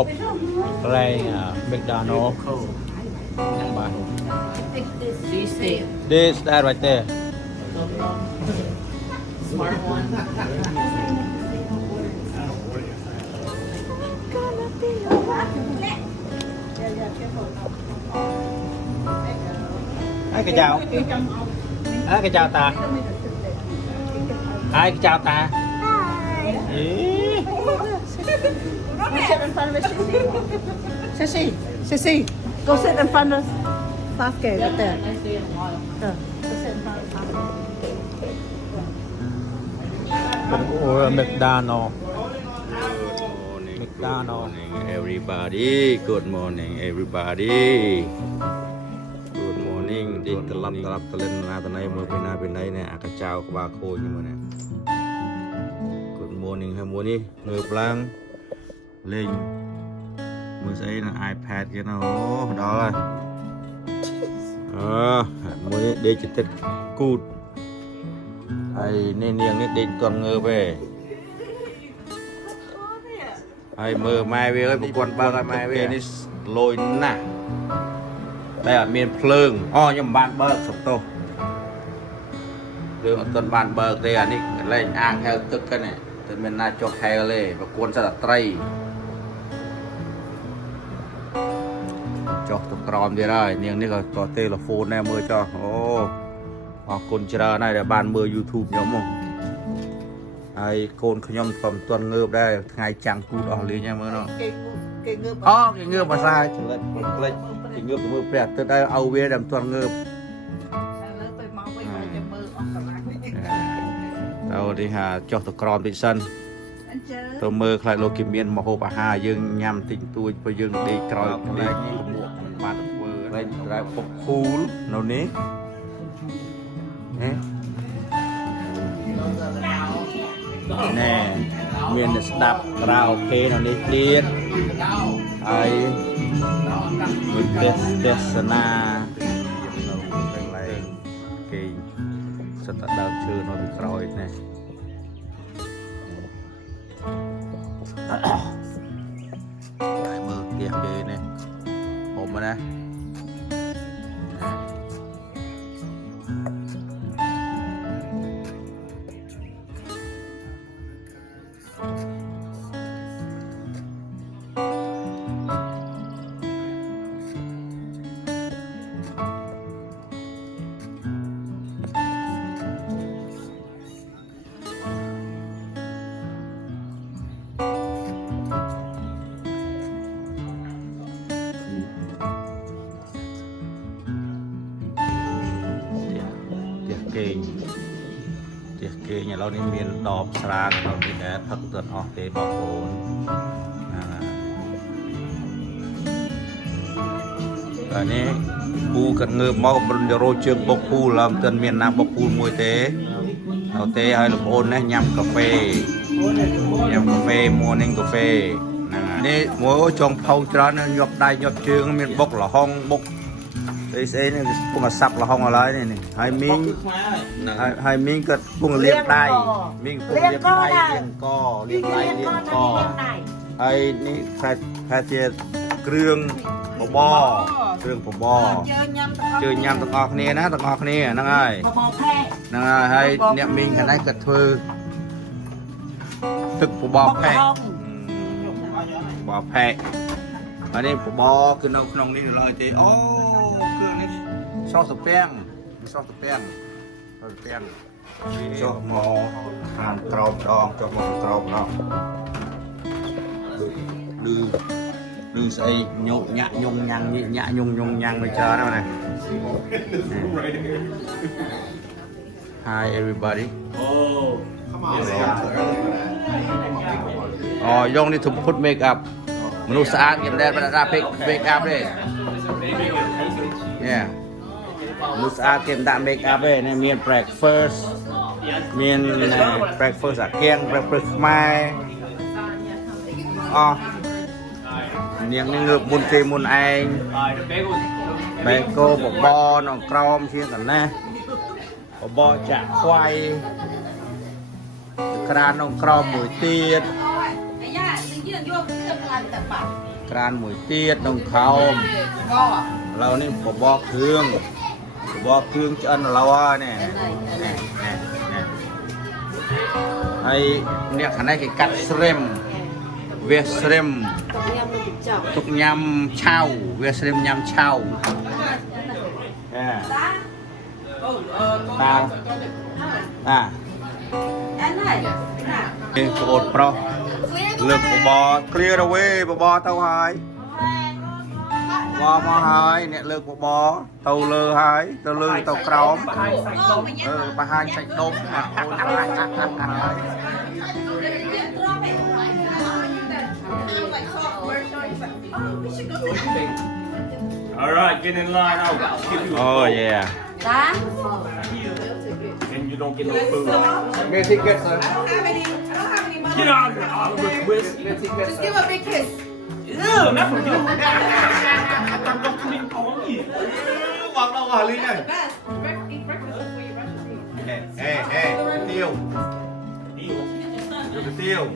cục đây McDonald's this that right there Smart one. ai cái chào ai cái chào ta ai cái chào ta Sit in front of us, Sissy. Sissy, go sit in front of Sasuke right there. Go sit in front of Sasuke. McDonald's Good morning everybody. Good morning everybody. Good morning. Đi từ lắp từ lên ra từ này mới bên đây nè. Cái chào của bà khôi như mà nè. Good morning hay muốn đi. Người lang lên. Mới xây là iPad kia nào đó rồi. Mới đi chỉ thích cút. Ai nên niềng đi toàn ngơ về. Ai mơ mai về ơi một con ba cái mai vềนี่ลอยน่ะแต่เมียนเพลิงอ้อยมบ้านเบิกสมโตเรื่องต้นบ้านเบิกเลยอันนี้เล่นอ่างแถวตึกกันเนี่ยแต่เป็นนายจอกแถวเลยประกวนสตรีจอกตัวกรอมได้เนียงนี่ก็ต่อเตลโฟนแน่มือจอโอ้พอคนเจริญได้แต่บ้านมือ YouTube ยอมมั้งไอ้โกนขยมความตัวเงือบได้ไงจังกูดออกเลยเนี่ยมือเนาะ Cái ngựa อ๋อcáiเงือบมาใส่ถึงเลยcáiเงือบมือแปรตัวได้เอาเวียดำตัวเงือบเราที่หาจอกตะกรอนติสันตัวมือใครโลกิเมียนมาโฮปอาหายังยำติ่งตัวไปยังดีกรอยได้ยี่หมวกมันมาตัวมือได้ปกคูลโน่นนี้แน่เมียนสตับเราโอเคโน่นนี้เคลียร์ไอ้มือเทสนาเป็นไรเก่งสตัดดาวชื่อโน่นกรอยแน่มือเกียร์เกยเนี่ยผมมานะเก่งอย่างเรานี่มีดอกสระเราที่แอบพักเตือนออกเตะบอกโอนอันนี้ปูกันเงือบมองบนโรเชิงบกปูลำเตือนเมียนน้ำบกปูมวยเตะเอาเตะให้ลูกโอนนะยำกาแฟมัวนิ่งกาแฟนี่มัวจงเผาจานหยบได้หยบเชิงมีบกหล่อห้องบกไอ้เส้นนี่พวกสับหล่อห้องอะไรนี่ให้มิงก็พวกเลี้ยงได้มิงพวกเลี้ยงได้เลี้ยงก้อเลี้ยงได้เลี้ยงก้อไอ้นี่แพทย์เครื่องปบเครื่องปบเจอยำตะกอกนี่นะตะกอกนี่นั่งไงนั่งไงให้เนี่ยมิงกันได้กระทือตึกปบแพะปบแพะอันนี้ปบคือน้องนี่เลยจีโอ้เครื่องนี้ซอสแป้งซอสแป้งจอกหมอทานกรอบดองจอกหมอกรอบดองดื้อใส่ยงยะยงยังไปเจอแล้วนะ Hi everybody oh you need to put makeup มนุษย์สะอาดยังได้ประดับmake up เลย yeah มนุษย์สะอาดเก็บดับ make up เลยเนี่ยมี breakfast มี breakfast อะเกียง breakfast ไม่อ๋อเนียงนี่เงือบมุนเกมุนเองเบโก้บอนองกรอมเชียงกันนะบอจะควายกระดานองกรอมหมวยเตียด ក្រានមួយទៀតក្នុងខោមឥឡូវនេះបបរគ្រឿងឆ្អិនឥឡូវហើយនេះហើយអ្នកខាងនេះគេកាត់ស្រិមវាស្រិមទុកញ៉ាំឆៅវាស្រិមញ៉ាំឆៅតានេះប្អូនប្រុសលើកបបរ clear away បបរទៅហើយបបរមកហើយអ្នកលើកបបរទៅលើហើយទៅលើទៅក្រោមបង្ហាញសាច់ដុំអូនហើយ All right, get in line. I'll give you a Oh phone. yeah And you don't get no food. Get ticket sir Get out of here, Oliver Twist. Just give a big kiss. Ew, not for you. Don't come in on me. Bọc đâu hả Linh ơi Best. Eat breakfast before you brush your teeth. Ê tiêu tiêu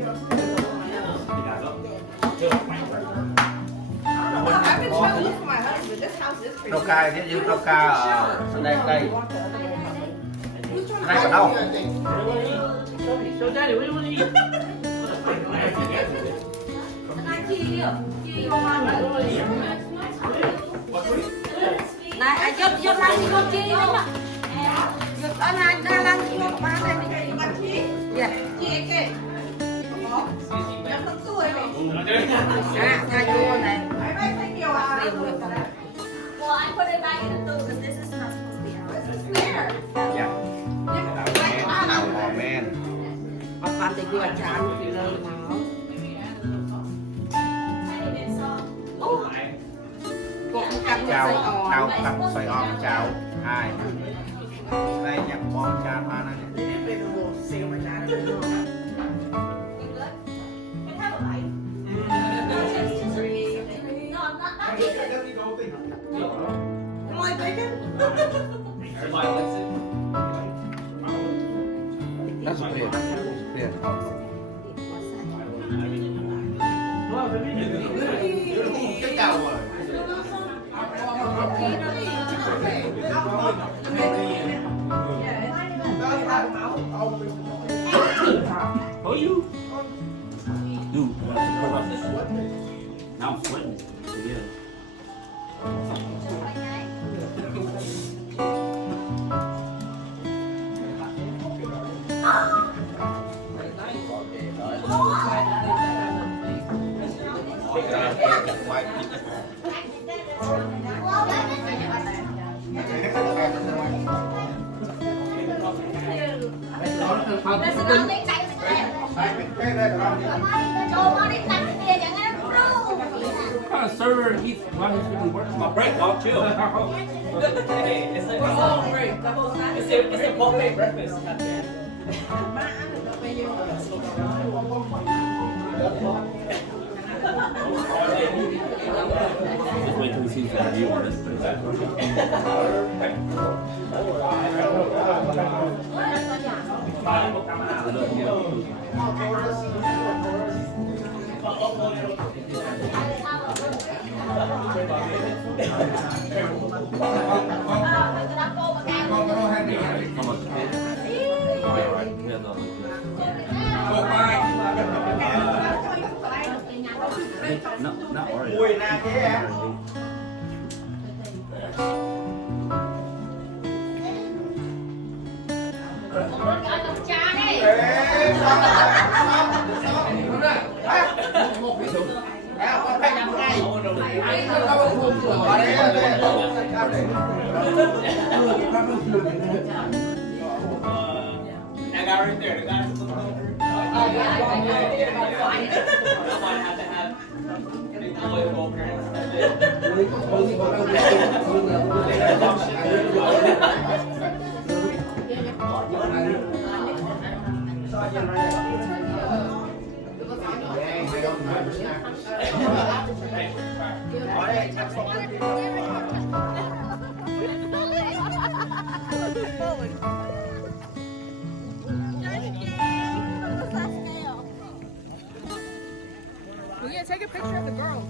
I've been trying to look for my husband. This house is pretty. Rau cay thế nhưng rau cay ở đây đây đây ở đâu So, Daddy, what do you want to eat? Này, giúp anh đi con chi đấy mà. Giúp anh đang làm chi một bán này đi. Dạ. Chị kệ. Em không tuổi này. À, thay vô này. Bye bye, thank you. Well, I put it back in theตู้because this is not supposed to be out. dạ men Bà con thì vừa chán thì lời máu. Cũng cắt chào dây òn. chào cặp xoài om chào hai đây nhặt bom cha pha này Everybody likes it. that's clear clear Oh, you? Dude, what about this one? Now I'm sweating. Yeah. What kind of server he's running through working my break, dog. Chill. Hey, it's a buffet breakfast. Just wait till he sees the review on this. Not orange. mùi nào thế em That guy right there, the guy who's looking over. I might have to have big boy go over We're gonna take a picture of the girls.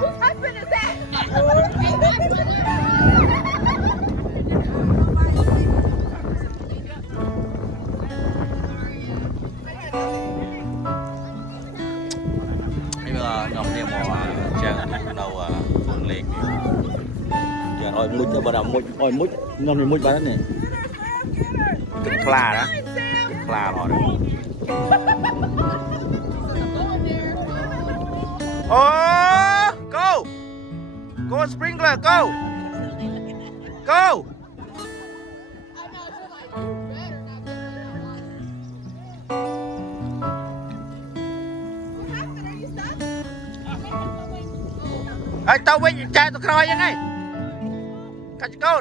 Whose husband is that? bây giờ nhóm này mò chàng đầu phun lên giờ oi mũi cho bà đào mũi oi mũi nhóm này mũi bà đó nè cái pla đó cái pla rồi đó oh go sprinkler go ai tao với chạy tao coi vậy này cách câu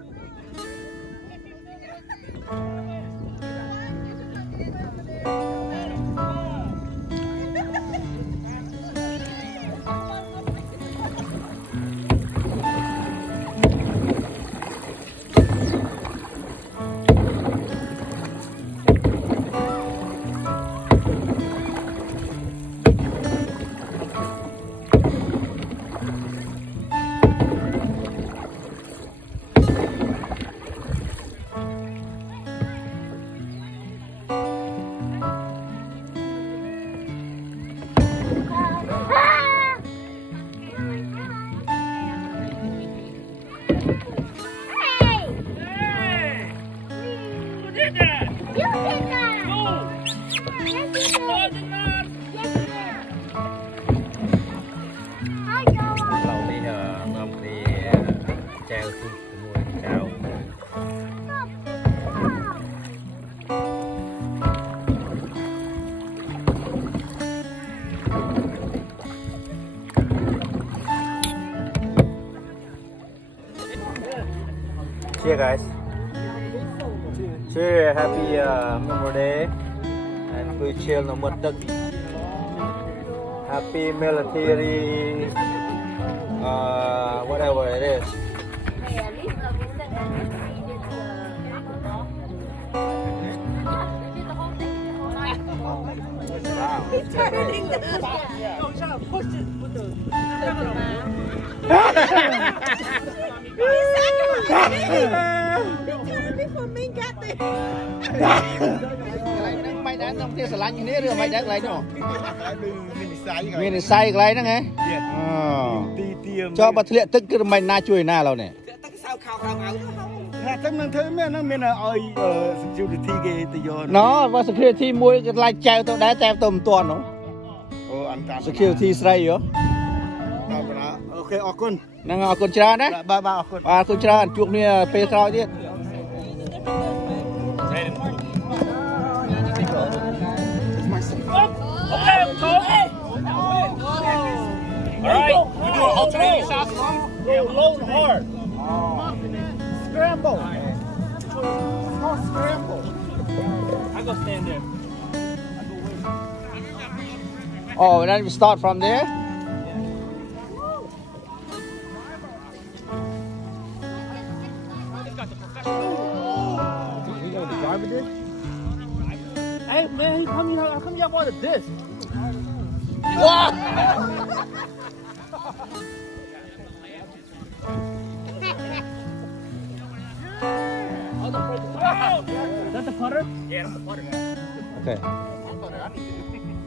Cheers guys. Cheers, happy Memorial Day and we chill no more duck. Happy military whatever it is. Hey, at least we said that we did we did the whole thing. Wow. He's turning the Don't try to push it with the before me got there. mày đã trong kia sờ lạnh như thế rồi mày đã lấy nó Mình mình sai cái đó nghe cho bật liệt tức cái mày na chui na rồi nè តែមិនធ្វើមែនហ្នឹងមានឲ្យ security គេទៅយក nó và security មួយគេឡាយចែវទៅដែរចែវទៅមិនទាន់នោះ អូអន្តរ security ស្រីហ៎ ដល់បណ្ណាអូខេអរគុណ ហ្នឹងអរគុណច្រើនណា បាទអរគុណ អរគុណច្រើនជួបគ្នាពេលក្រោយទៀត Alright, we do alternating shots. Yeah, low and hard. Scramble. Scramble. I go stand there. oh and then we start from there Hey man, how come you have all of this? Is that the putter? Yeah, that's the putter. okay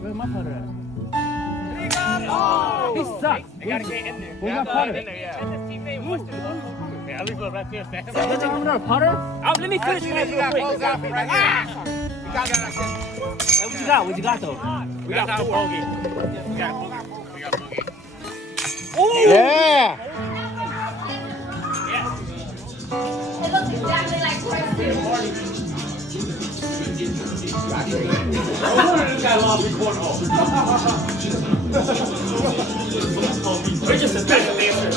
Where's my putter at? Oh! He sucks. They gotta get in there. Where's my putter? In there, yeah. And his teammate wants to go. Yeah, at least go right there, fast. Is there another putter? Let me finish mine real quick. Right Hey, what you got? What you got though? We got bogey. We got bogey. Ooh! yeah It looks exactly like Preston. We're just a special dancer.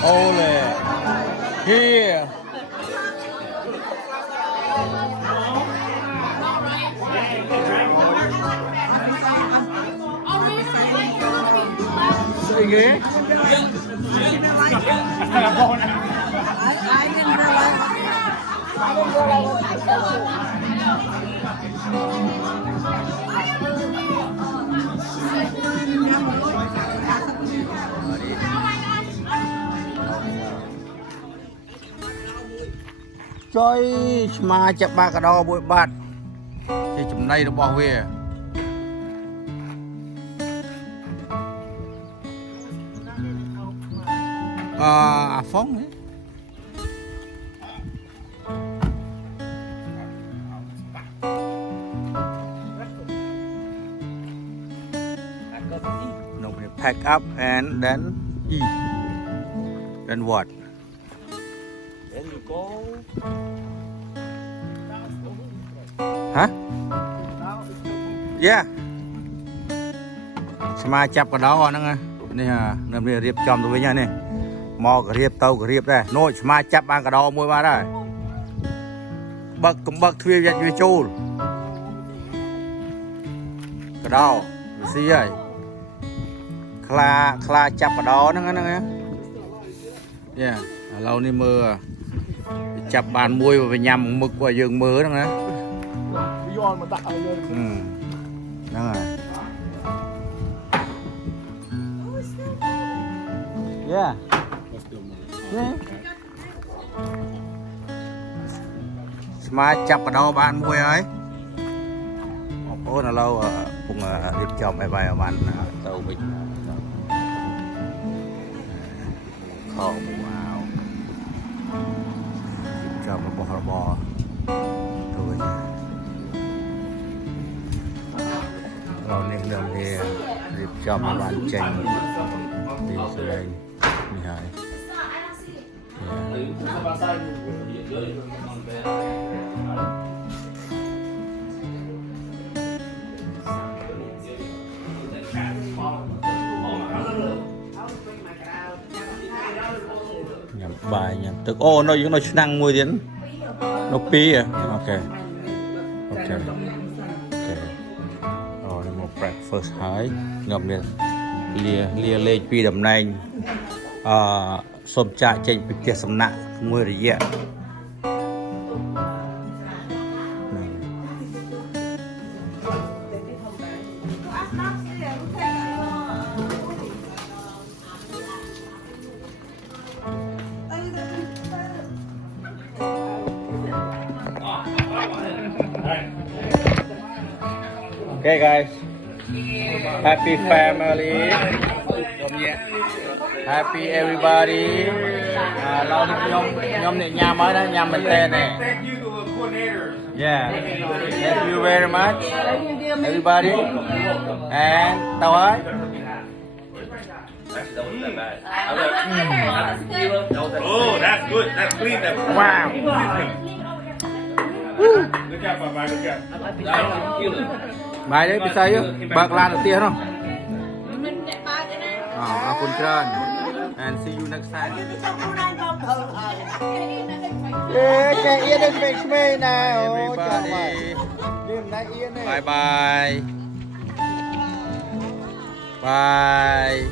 Ole. Here. Say again. I didn't realize. Chơi mà chập ba cả đo bụi bát. Thì chùm này nó bỏ về. À Phong ấy. Nobody pack up and then eat. Then what? Then you go. Hả? Yeah. Mà chập cái đó nó nghe. Nè ha, nằm đi riệp chom tôi với nhau nè. Mò cái riệp tàu cái riệp đây. Nôi mà chập ăn cái đó môi ba đây. Bậc cũng bậc thuê Việt về chôn. Cái đó, xí ơi. Kla chập cái đó nó nghe. Yeah, lâu nay mưa. Chập bàn môi và nhằm mực vào giường mưa đó nghe. Đó rồi. Yeah. Mà chập ở đâu bạn mua ấy? Ô là lâu cùng điệp chồng bài ở bạn tàu mình. Kho vào. Chồng nó bò. Thôi. Rồi nên đường thì điệp chồng ở bạn chành đi xuống đây. Nhầm bài nhầm tức ô nó năng mùi đến nó pi à ok rồi một breakfast hái ngậm liền lia lên pi đầm nành xôm trà trên bị tiệt sầm nặng mưa rồi vậy. Okay guys, happy family, happy everybody. Lâu nhóm này nhà mới đó, nhà mình tên này. Yeah, thank you very much, everybody. And tao ấy. Oh, that's good. That's clean. Wow. Look at my bag again. Bài đấy, bisa yuk, bak lan đầu tiên không? Akunច្រើន and see you next time. Cái yên đến bên mê này. Everybody. Bye bye. Bye.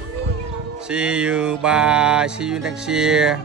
See you. Bye. See you next year.